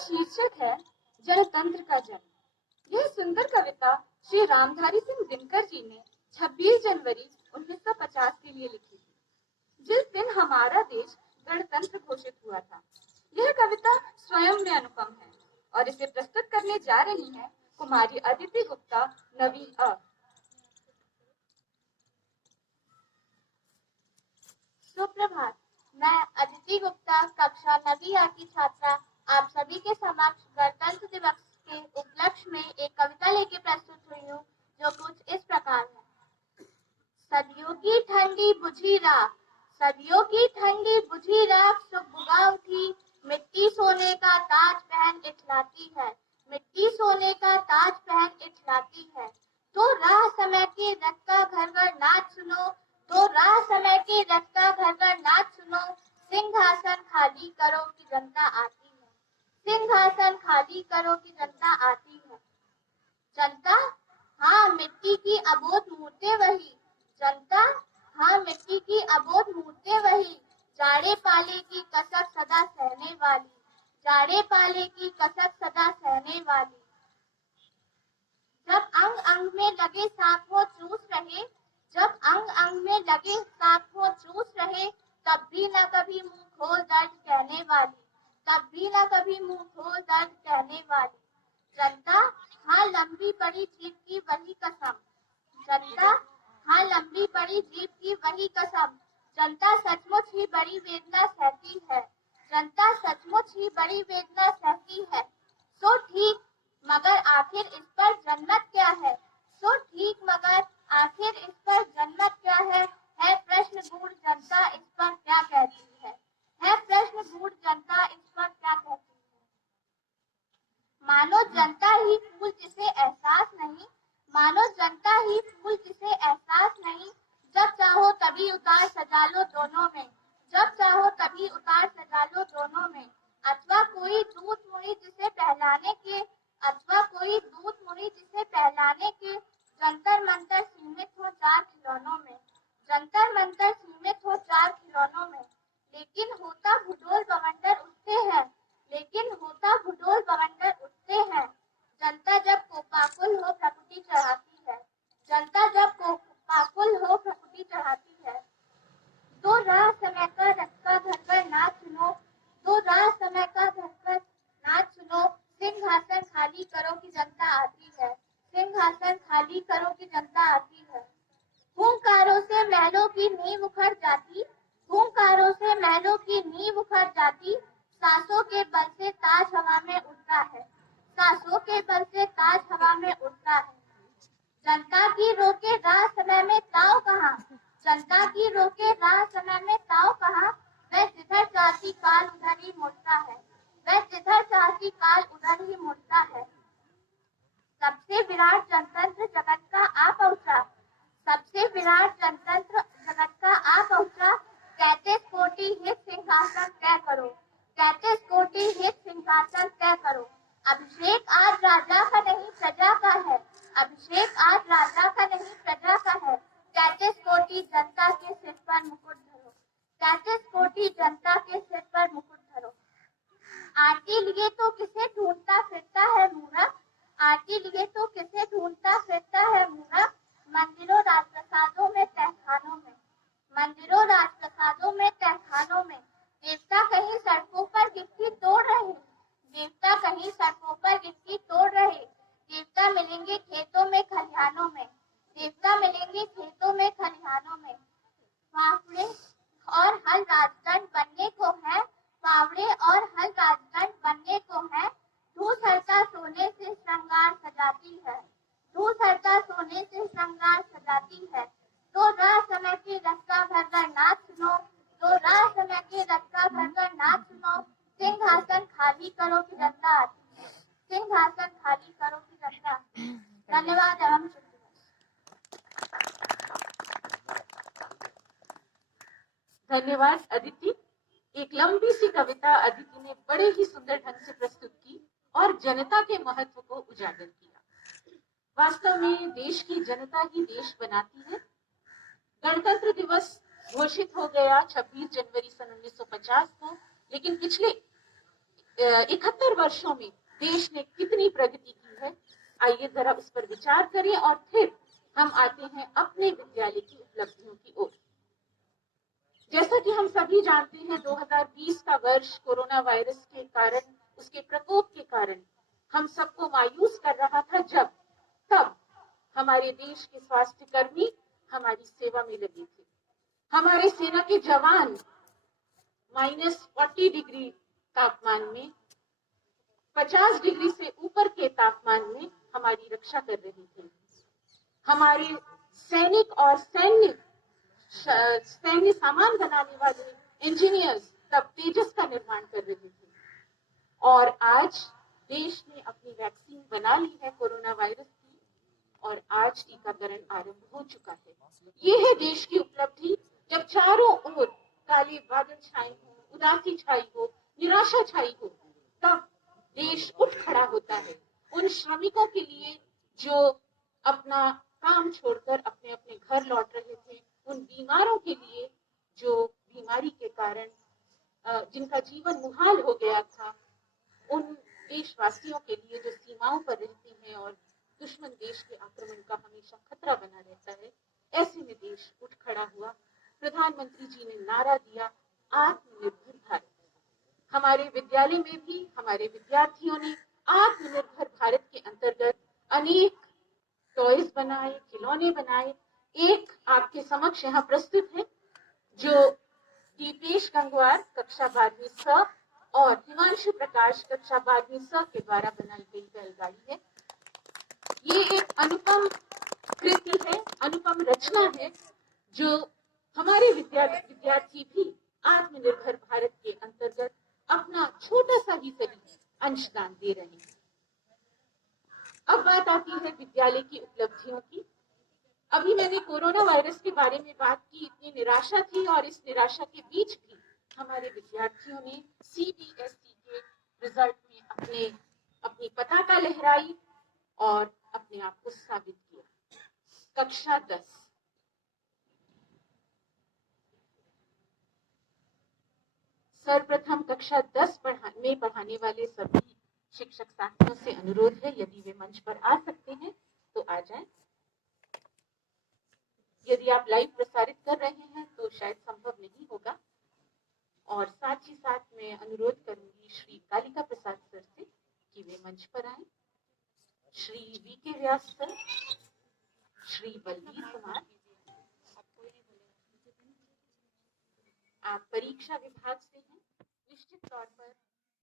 शीर्षक है जनतंत्र का जन्म। यह सुंदर कविता श्री रामधारी सिंह दिनकर जी ने 26 जनवरी 1950 के लिए लिखी थी, जिस दिन हमारा देश गणतंत्र घोषित हुआ था। यह कविता स्वयं में अनुपम है और इसे प्रस्तुत करने जा रही हैं कुमारी अदिति गुप्ता नवी अ। सुप्रभात। मैं अदिति गुप्ता कक्षा 9वीं A की छात्रा आप सभी के समक्ष गणतंत्र दिवस के उपलक्ष्य में एक कविता लेके प्रस्तुत हुई हूँ, जो कुछ इस प्रकार है। सदियों की ठंडी बुझी राख, सदियों की ठंडी बुझी राख सुबह उठी, मिट्टी सोने का ताज पहन इठलाती है, मिट्टी सोने का ताज पहन इठलाती है। तो राह समय के रखता घर घर नाच सुनो, तो राह समय के रखता घर घर नाच सुनो, सिंहासन खाली करो कि जनता आती है, सिंहासन खाली करो कि जनता आती है। जनता हाँ मिट्टी की अबोध मूर्तें वही, जनता हाँ मिट्टी की अबोध मूर्तें वही, जाड़े पाले की कसक सदा सहने वाली, जाड़े पाले की कसक सदा सहने वाली। जब अंग अंग में लगे सांपों चूस रहे, जब अंग अंग में लगे सांपों चूस रहे, तब भी न कभी मुंह खोल दर्द कहने वाली, तब भी न कभी मुंह खोल दर्द कहने वाली। जनता हाँ लंबी पड़ी जीप की वही कसम, जनता हाँ लंबी पड़ी जीप की वही कसम, जनता सचमुच ही बड़ी वेदना सहती है, जनता सचमुच ही बड़ी वेदना सहती है। सो ठीक मगर आखिर इस पर जन्नत क्या है, सो ठीक मगर आखिर इस पर जन्नत क्या है प्रश्न गूढ़ जनता इस पर क्या कहती है प्रश्न गूढ़ जनता इस पर क्या कहती है। मानो जनता ही फूल जिसे एहसास नहीं, मानो जनता ही फूल जिसे एहसास नहीं, जब चाहो तभी उतार सजा लो दोनों में, जब चाहो तभी उतार सजा लो दोनों में। अथवा कोई दूध मुड़ी जिसे पहलाने के, अथवा कोई दूध मुड़ी जिसे पहलाने के, जंतर मंतर सीमित हो 4 खिलौनों में, जंतर मंतर सीमित हो 4 खिलौनों में। लेकिन होता भूडोल बवंडर उठते हैं, लेकिन होता भूडोल बवंडर उठते हैं। जनता जब कोपाकुल हो प्रकृति चढ़ाती है, जनता जब कोपाकुल हो प्रकृति चढ़ाती है। दो राह समय का रखता घर पर नाच सुनो, दो राह समय का घर पर नाच सुनो, सिंहासन खाली करो कि जनता आती है, सिंहासन खाली करो कि जनता आती है। हुंकारों से महलों की नींव उखड़ जाती, हुंकारों से महलों की नींव उखड़ जाती, सांसों के बल से ताज हवा में उड़ता है, सांसों के बल से ताज हवा में उड़ता है। जनता की रोके राह समय में ताव कहाँ, जनता की रोके राह समय में ताव कहाँ, वह जिधर चाहती काल उधर ही मुड़ता है, वह जिधर चाहती काल उधर ही मुड़ता है। सबसे विराट जनतंत्र जगत का आ पहुंचा, सबसे विराट जनतंत्र जगत का आ पहुंचा, 33 कोटि हित सिंहासन तय करो, 33 कोटि हित सिंहासन तय करो। अभिषेक आज राजा का नहीं प्रजा का है, अभिषेक आज राजा का नहीं प्रजा का है, 33 कोटि जनता के सिर पर मुकुट धरो, 33 कोटि जनता के सिर पर मुकुट धरो। आरती लिए तो किसे ढूंढता फिरता है मूरख, आरती लिए तो किसे ढूंढता फिरता है मूरख, मंदिरों राजप्रसादों में तहखानों में, मंदिरों राजप्रसादों में तहखानों में। देवता कहीं सड़कों पर गिट्टी तोड़ रहे, देवता कहीं सड़कों पर गिट्टी तोड़ रहे, देवता मिलेंगे खेतों में खलिहानों में, देवता मिलेंगे खेतों में खलिहानों में। फावड़े और हल राजदंड बनने को है, फावड़े और हल राजदंड बनने को है, धूस हरता सोने से श्रृंगार सजाती है, धूस हरता सोने से श्रृंगार सजाती है। तो राह समय की रफ्ता भर कर नाच सुनो, तो राह समय की रफ्ता भर कर नाच सुनो, सिंहासन खाली करो कि जनता आती है, सिंहासन खाली करो कि जनता आती है। धन्यवाद एवं धन्यवाद अदिति। एक लंबी सी कविता अदिति ने बड़े ही सुंदर ढंग से प्रस्तुत की और जनता के महत्व को उजागर किया। वास्तव में देश की जनता ही देश बनाती है। गणतंत्र दिवस घोषित हो गया 26 जनवरी सन 1950 को, लेकिन पिछले 71 वर्षों में देश ने कितनी प्रगति की है, आइए जरा उस पर विचार करें और फिर हम आते हैं अपने विद्यालय की उपलब्धियों की ओर। जैसा कि हम सभी जानते हैं 2020 का वर्ष कोरोना वायरस के कारण, उसके प्रकोप के कारण हम सबको मायूस कर रहा था। तब हमारे देश के स्वास्थ्य कर्मी हमारी सेवा में लगे थे। हमारे सेना के जवान -40 डिग्री तापमान में, 50 डिग्री से ऊपर के तापमान में हमारी रक्षा कर रहे थे। हमारे सैनिक और सैन्य सामान बनाने वाले इंजीनियर्स तब तेजस का निर्माण कर रहे थे। और आज देश ने अपनी वैक्सीन बना ली है कोरोना वायरस की, और आज टीकाकरण आरंभ हो चुका है। ये है देश की उपलब्धि। जब चारों ओर काले बादल छाए हो, उदासी छाई हो, निराशा छाई हो, तब देश उठ खड़ा होता है उन श्रमिकों के लिए जो अपना काम छोड़कर अपने अपने घर लौट रहे थे, उन बीमारों के लिए जो बीमारी के कारण जिनका जीवन मुहाल हो गया था, उन देशवासियों के लिए जो सीमाओं पर रहते हैं और दुश्मन देश के आक्रमण का हमेशा खतरा बना रहता है। ऐसे में देश उठ खड़ा हुआ। प्रधानमंत्री जी ने नारा दिया, आत्मनिर्भर भारत। हमारे विद्यालय में भी हमारे विद्यार्थियों ने आत्मनिर्भर भारत के अंतर्गत अनेक टॉयज बनाए, खिलौने बनाए। एक आपके समक्ष यहाँ प्रस्तुत है जो दीपेश गंगवार कक्षा 12वीं स और हिमांशु प्रकाश कक्षा 12वीं स के द्वारा बनाई गई बैलगाड़ी है। ये एक अनुपम कृति है, अनुपम रचना है, जो हमारे विद्यार्थी भी आत्मनिर्भर भारत के अंतर्गत अपना छोटा सा ही सही अंशदान दे रहे हैं। अब बात आती है विद्यालय की उपलब्धियों की। अभी मैंने कोरोना वायरस के बारे में बात की, इतनी निराशा थी, और इस निराशा के बीच भी हमारे विद्यार्थियों ने CBSE के रिजल्ट में अपनी पताका लहराई और अपने आप को साबित किया। कक्षा 10 सर्वप्रथम कक्षा 10 में पढ़ाने वाले सभी शिक्षक साथियों से अनुरोध है, यदि वे मंच पर आ सकते हैं तो आ जाएं। यदि आप लाइव प्रसारित कर रहे हैं तो शायद संभव नहीं होगा। और साथ ही साथ मैं अनुरोध करूंगी श्री कालिका प्रसाद सर से कि वे मंच पर आएं, श्री VK व्यास सर, श्री बलवीर कुमार। आप परीक्षा विभाग से हैं, निश्चित तौर पर